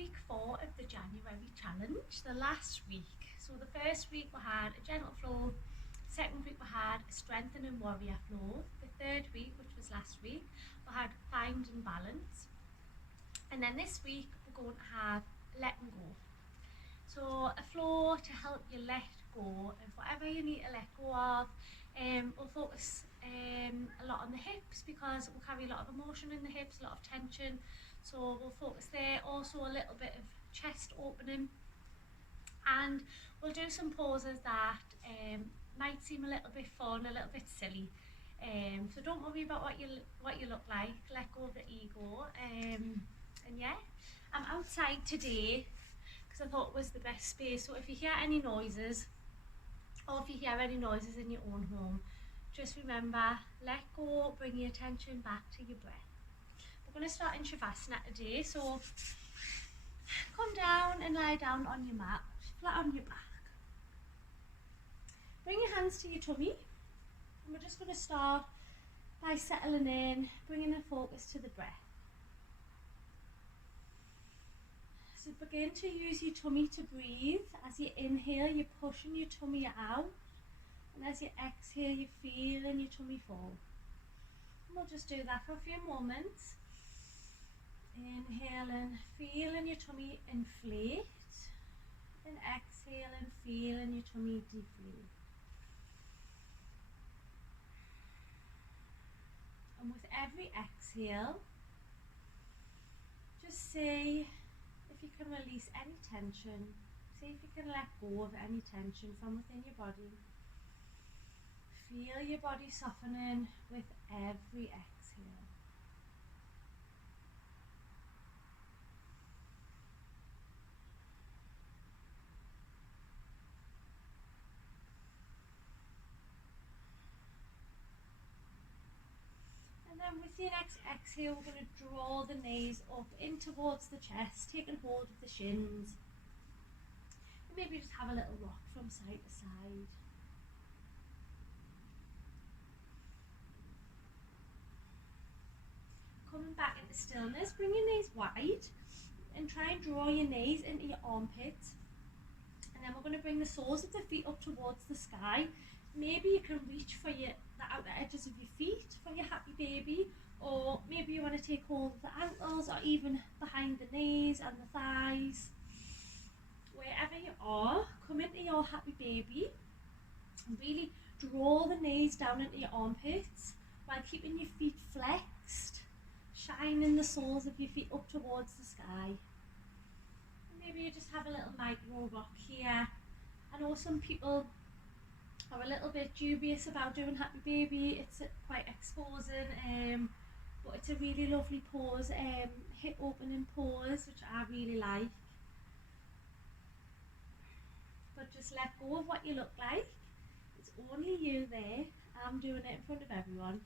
week 4 of the January challenge, the last week. So the first week we had a gentle flow, second week we had a strengthening warrior flow, the third week, which was last week, we had finding balance, and then this week we're going to have letting go. So a flow to help you let go of whatever you need to let go of. We'll focus a lot on the hips because we'll carry a lot of emotion in the hips, a lot of tension. So we'll focus there. Also a little bit of chest opening. And we'll do some poses that might seem a little bit fun, a little bit silly. So don't worry about what you look like. Let go of the ego. And yeah, I'm outside today because I thought it was the best space. So if you hear any noises, or if you hear any noises in your own home, just remember, let go, bring your attention back to your breath. We're going to start in Shavasana today, so come down and lie down on your mat, flat on your back. Bring your hands to your tummy, and we're just going to start by settling in, bringing the focus to the breath. So begin to use your tummy to breathe. As you inhale, you're pushing your tummy out, and as you exhale, you're feeling your tummy fall. And we'll just do that for a few moments. Inhaling, feeling your tummy inflate, and exhaling, feeling your tummy deflate. And with every exhale, just see if you can release any tension. See if you can let go of any tension from within your body. Feel your body softening with every exhale. And then with your next exhale, we're going to draw the knees up in towards the chest, taking hold of the shins. And maybe just have a little rock from side to side. Coming back into stillness, bring your knees wide and try and draw your knees into your armpits. And then we're going to bring the soles of the feet up towards the sky. Maybe you can reach for the outer edges of your feet for your happy baby, or maybe you want to take hold of the ankles or even behind the knees and the thighs. Wherever you are, come into your happy baby and really draw the knees down into your armpits while keeping your feet flexed, shining the soles of your feet up towards the sky. And maybe you just have a little micro rock here. I know some people are a little bit dubious about doing happy baby. It's quite exposing, but it's a really lovely pose, hip opening pose, which I really like. But just let go of what you look like. It's only you there. I'm doing it in front of everyone.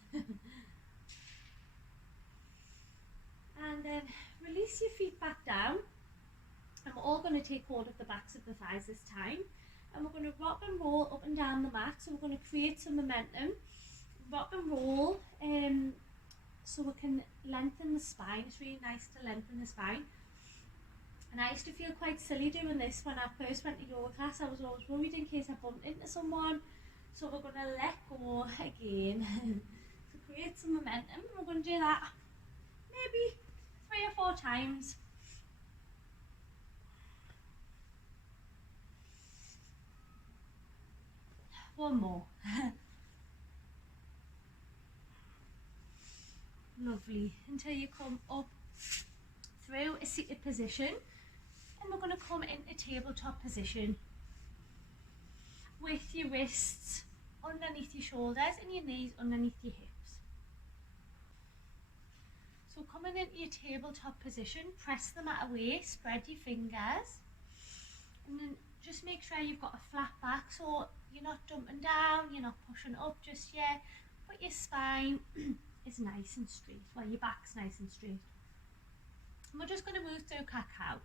And then release your feet back down, and we're all going to take hold of the backs of the thighs this time, and we're going to rock and roll up and down the mat. So we're going to create some momentum, rock and roll, so we can lengthen the spine. It's really nice to lengthen the spine. And I used to feel quite silly doing this when I first went to yoga class. I was always worried in case I bumped into someone. So we're going to let go again to create some momentum. We're going to do that maybe 3 or 4 times. One more. Lovely. Until you come up through a seated position, and we're going to come into tabletop position with your wrists underneath your shoulders and your knees underneath your hips. So coming into your tabletop position, press the mat away, spread your fingers, and then just make sure you've got a flat back, so you're not jumping down, you're not pushing up just yet, but your spine is nice and straight. Well, your back's nice and straight. And we're just going to move through cat-cow.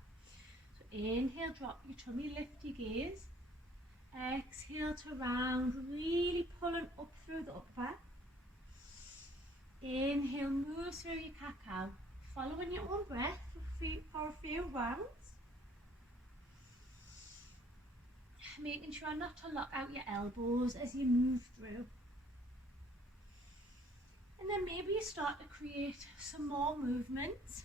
So inhale, drop your tummy, lift your gaze. Exhale to round, really pulling up through the upper back. Inhale, move through your cat-cow. following your own breath for a few rounds. Making sure not to lock out your elbows as you move through. And then maybe you start to create some more movements.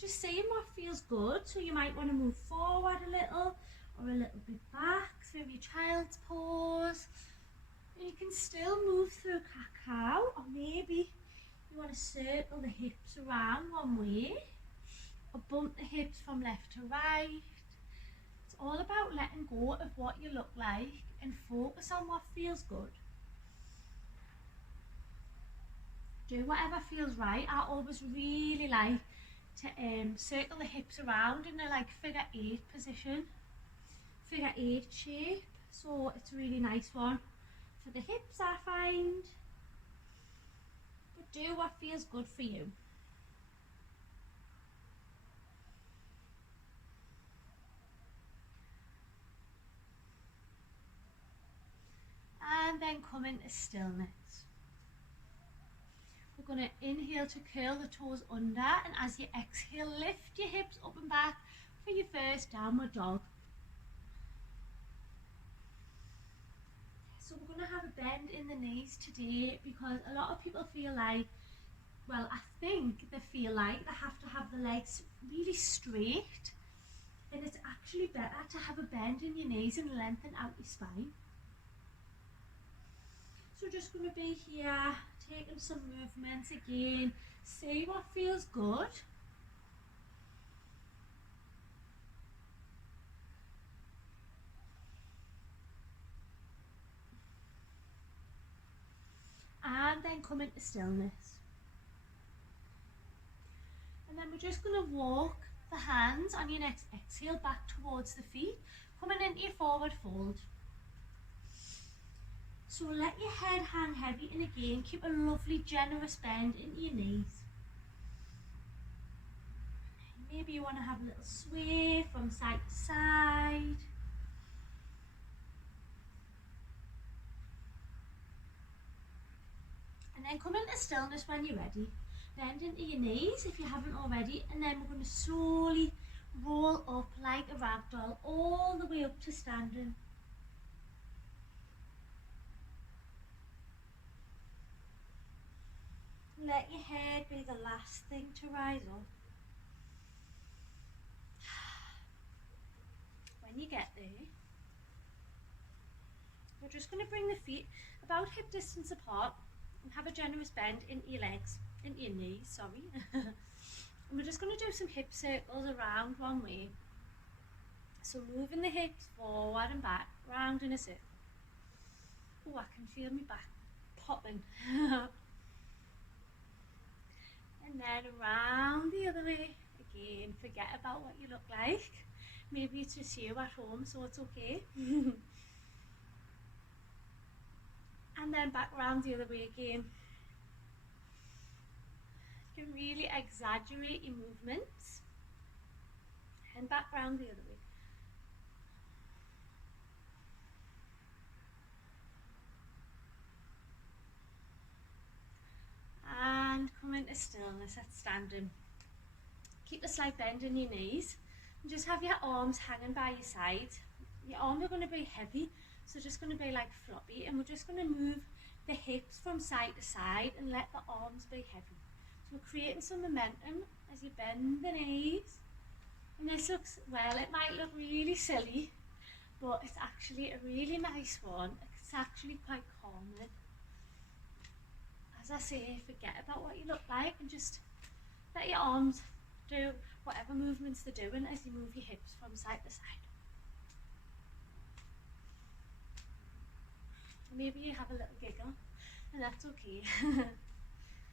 Just seeing what feels good. So you might want to move forward a little or a little bit back through your child's pose. And you can still move through cat-cow, or maybe you want to circle the hips around one way or bump the hips from left to right. It's all about letting go of what you look like and focus on what feels good. Do whatever feels right. I always really like to circle the hips around in a figure 8 position, figure 8 shape. So it's a really nice one for the hips, I find. But do what feels good for you. And then come into stillness. We're going to inhale to curl the toes under, and as you exhale, lift your hips up and back for your first downward dog. So we're going to have a bend in the knees today because a lot of people feel like, well, I think they feel like they have to have the legs really straight, and it's actually better to have a bend in your knees and lengthen out your spine. So we're just going to be here, taking some movements again, see what feels good. And then come into stillness. And then we're just going to walk the hands on your next exhale back towards the feet, coming into your forward fold. So let your head hang heavy, and again keep a lovely generous bend into your knees. Maybe you want to have a little sway from side to side. And then come into stillness when you're ready. Bend into your knees if you haven't already, and then we're going to slowly roll up like a ragdoll all the way up to standing. Let your head be the last thing to rise up. When you get there, we're just going to bring the feet about hip distance apart and have a generous bend into your legs, into your knees, sorry. And we're just going to do some hip circles around one way. So moving the hips forward and back, round in a circle. Oh, I can feel my back popping. And then around the other way. Again, forget about what you look like. Maybe it's just you at home, so it's okay. And then back around the other way again. You can really exaggerate your movements. And back around the other way. And come into stillness at standing. Keep a slight bend in your knees. And just have your arms hanging by your side. Your arms are going to be heavy, so just going to be like floppy, and we're just going to move the hips from side to side and let the arms be heavy. So we're creating some momentum as you bend the knees. And this looks, well, it might look really silly, but it's actually a really nice one. It's actually quite calming. As I say, forget about what you look like and just let your arms do whatever movements they're doing as you move your hips from side to side. Maybe you have a little giggle, and that's okay.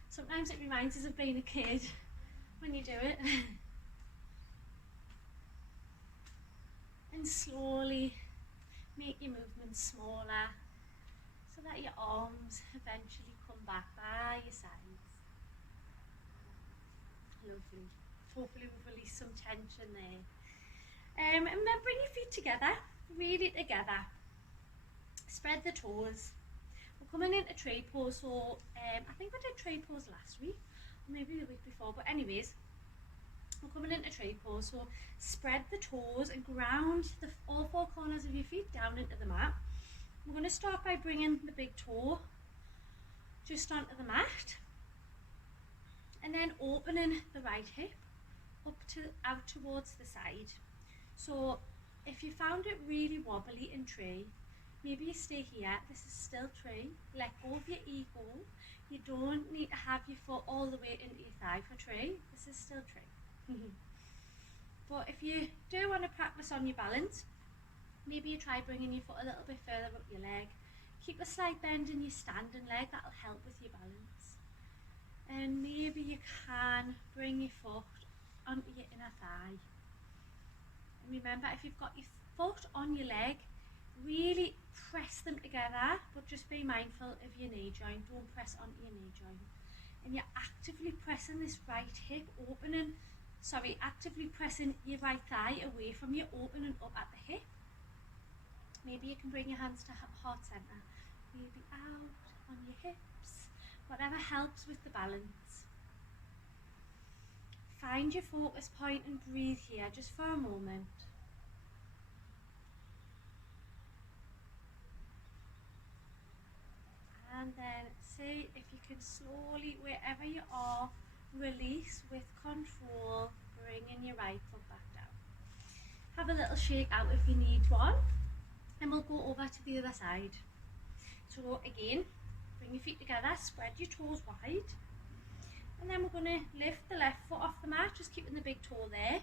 Sometimes it reminds us of being a kid when you do it. And slowly make your movements smaller so that your arms eventually come back by your sides. Lovely. Hopefully we've released some tension there. And then bring your feet together, really together. Spread the toes. We're coming into tree pose, so I think we did tree pose last week. maybe the week before, but anyways, we're coming into tree pose. So spread the toes and ground all four corners of your feet down into the mat. We're going to start by bringing the big toe just onto the mat, and then opening the right hip out towards the side. So if you found it really wobbly in tree, maybe you stay here. This is still tree. Let go of your ego. You don't need to have your foot all the way into your thigh for tree. This is still tree. But if you do want to practice on your balance, maybe you try bringing your foot a little bit further up your leg. Keep a slight bend in your standing leg, that'll help with your balance. And maybe you can bring your foot onto your inner thigh. And remember, if you've got your foot on your leg, really press them together, but just be mindful of your knee joint. Don't press onto your knee joint. And you're actively pressing this right hip, actively pressing your right thigh away from you, opening up at the hip. Maybe you can bring your hands to heart center. Maybe out on your hips. Whatever helps with the balance. Find your focus point and breathe here just for a moment. And then see if you can slowly, wherever you are, release with control, bringing your right foot back down. Have a little shake out if you need one, and we'll go over to the other side. So again, bring your feet together, spread your toes wide, and then we're going to lift the left foot off the mat, just keeping the big toe there,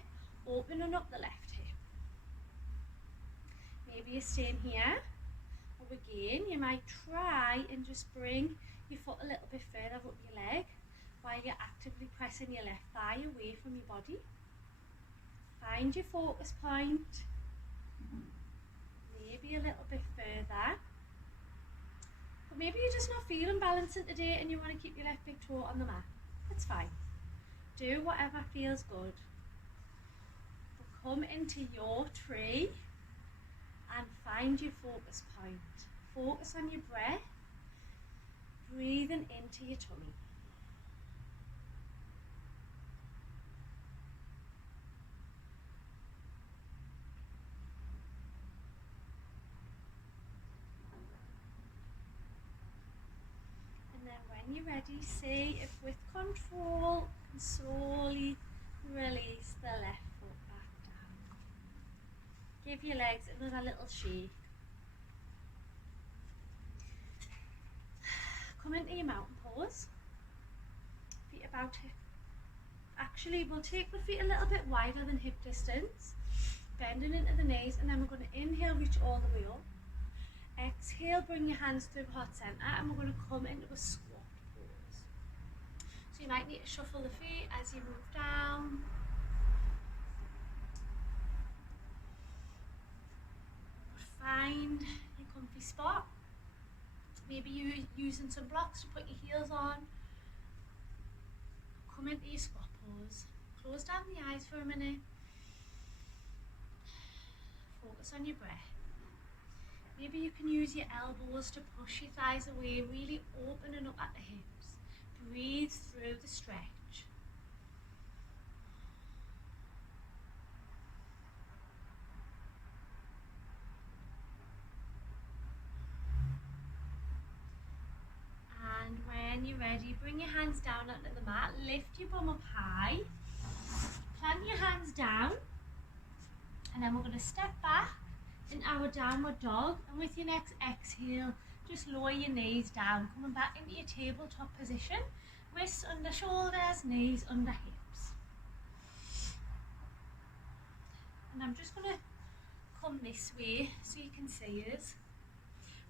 opening up the left hip. Maybe you're staying here, or again, you might try and just bring your foot a little bit further up your leg, while you're actively pressing your left thigh away from your body. Find your focus point, maybe a little bit further. But maybe you're just not feeling balancing today and you want to keep your left big toe on the mat. That's fine. Do whatever feels good. But come into your tree and find your focus point. Focus on your breath, breathing into your tummy. When you're ready, see if with control and slowly release the left foot back down. Give your legs another little shake. Come into your mountain pose. Feet about hip. Actually, we'll take the feet a little bit wider than hip distance, bending into the knees, and then we're going to inhale, reach all the way up. Exhale, bring your hands through heart center, and we're going to come into a squat. So you might need to shuffle the feet as you move down. Find your comfy spot. Maybe you're using some blocks to put your heels on. Come into your squat pose. Close down the eyes for a minute. Focus on your breath. Maybe you can use your elbows to push your thighs away, really opening up at the hips. Breathe through the stretch. And when you're ready, bring your hands down onto the mat, lift your bum up high, plant your hands down, and then we're going to step back in our downward dog, and with your next exhale, just lower your knees down, coming back into your tabletop position, wrists under shoulders, knees under hips. And I'm just going to come this way so you can see us.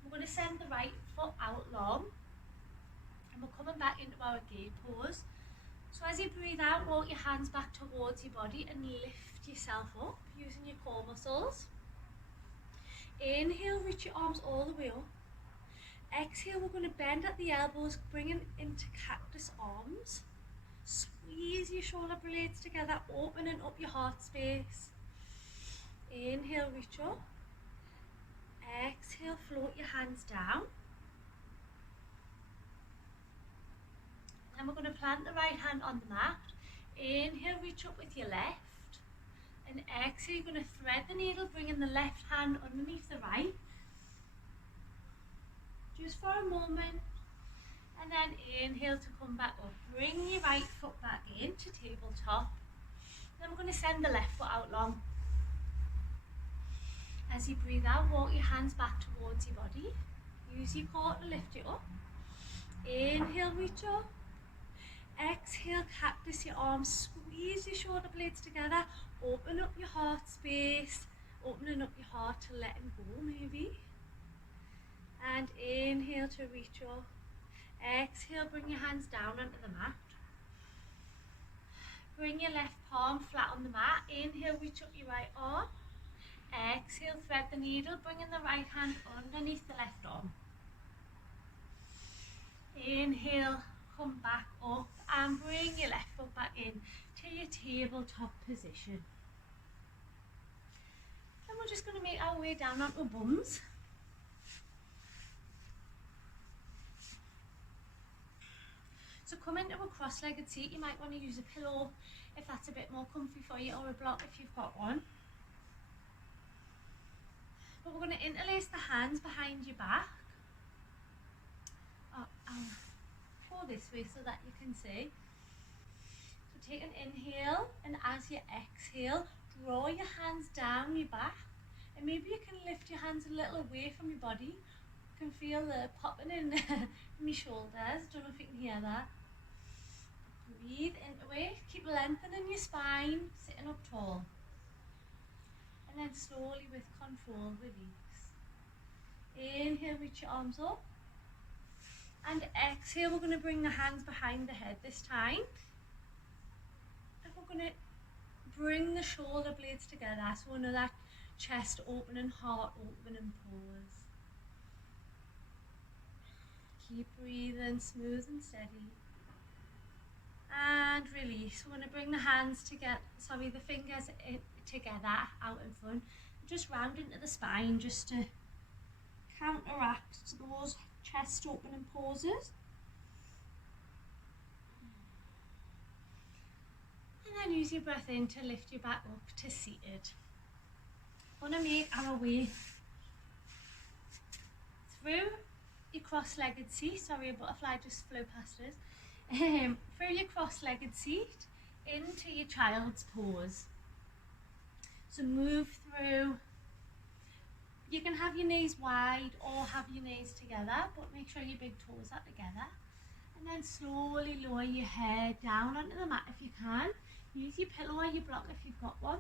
We're going to send the right foot out long, and we're coming back into our gate pose. So as you breathe out, walk your hands back towards your body and lift yourself up using your core muscles. Inhale, reach your arms all the way up. Exhale, we're going to bend at the elbows, bringing into cactus arms. Squeeze your shoulder blades together, opening up your heart space. Inhale, reach up. Exhale, float your hands down. Then we're going to plant the right hand on the mat. Inhale, reach up with your left. And exhale, you're going to thread the needle, bringing the left hand underneath the right. Just for a moment. And then inhale to come back up. Bring your right foot back into tabletop. Then we're going to send the left foot out long. As you breathe out, walk your hands back towards your body. Use your core to lift it up. Inhale, reach up. Exhale, cactus your arms. Squeeze your shoulder blades together. Open up your heart space. Opening up your heart to letting go, maybe. And inhale to reach up. Exhale, bring your hands down onto the mat. Bring your left palm flat on the mat. Inhale, reach up your right arm. Exhale, thread the needle, bringing the right hand underneath the left arm. Inhale, come back up and bring your left foot back in to your tabletop position. And we're just going to make our way down onto bums. So come into a cross-legged seat. You might want to use a pillow if that's a bit more comfy for you, or a block if you've got one. But we're going to interlace the hands behind your back. I'll go this way so that you can see. So take an inhale, and as you exhale, draw your hands down your back, and maybe you can lift your hands a little away from your body. You can feel the popping in my shoulders. Don't know if you can hear that. Breathe into it. Keep lengthening your spine, sitting up tall. And then slowly, with control, release. Inhale, reach your arms up. And exhale, we're going to bring the hands behind the head this time. And we're going to bring the shoulder blades together. So another chest opening, heart opening pose. Keep breathing, smooth and steady. And release. We're going to bring the hands together, the fingers together out in front. Just round into the spine, just to counteract those chest opening poses. And then use your breath in to lift you back up to seated. We're going to make our way through your cross-legged seat. Sorry, a butterfly just flew past us. Through your cross-legged seat into your child's pose. So move through. You can have your knees wide or have your knees together, but make sure your big toes are together. And then slowly lower your head down onto the mat if you can. Use your pillow or your block if you've got one.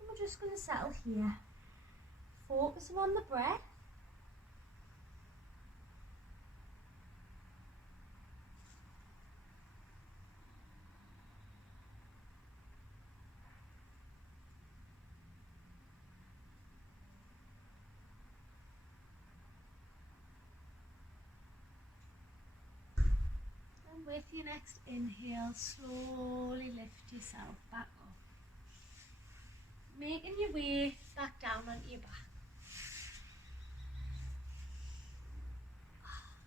And we're just going to settle here. Focusing on the breath. With your next inhale, slowly lift yourself back up. Making your way back down onto your back.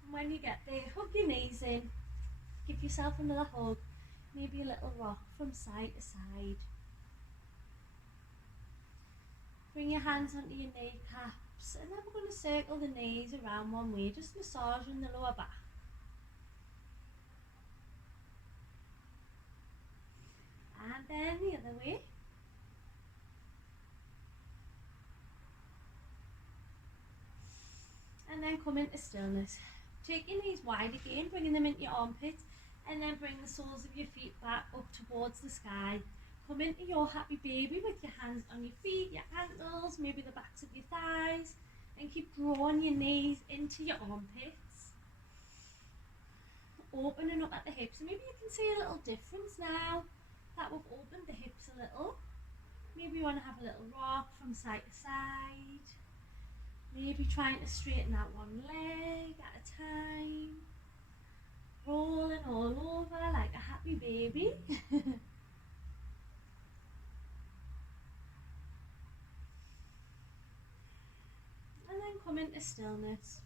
And when you get there, hug your knees in. Give yourself another hug. Maybe a little rock from side to side. Bring your hands onto your kneecaps, and then we're going to circle the knees around one way, just massaging the lower back. And then the other way. And then come into stillness. Take your knees wide again, bringing them into your armpits, and then bring the soles of your feet back up towards the sky. Come into your happy baby with your hands on your feet, your ankles, maybe the backs of your thighs, and keep drawing your knees into your armpits. Opening up at the hips, and maybe you can see a little difference now that we've opened the hips a little. Maybe you want to have a little rock from side to side. Maybe trying to straighten out one leg at a time. Rolling all over like a happy baby. And then come into stillness.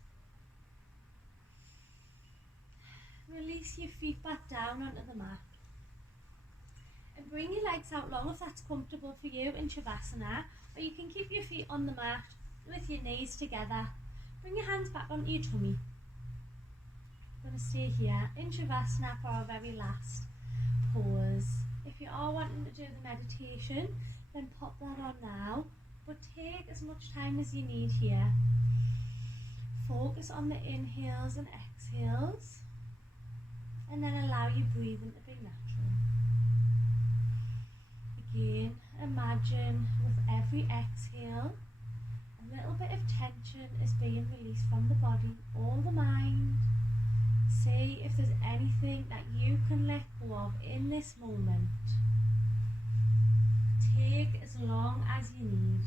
Release your feet back down onto the mat. And bring your legs out long if that's comfortable for you in Shavasana, or you can keep your feet on the mat with your knees together. Bring your hands back onto your tummy. We're going to stay here in Shavasana for our very last pause. If you are wanting to do the meditation, then pop that on now, but take as much time as you need here. Focus on the inhales and exhales, and then allow your breathing to be natural. Again, imagine with every exhale, a little bit of tension is being released from the body or the mind. See if there's anything that you can let go of in this moment. Take as long as you need.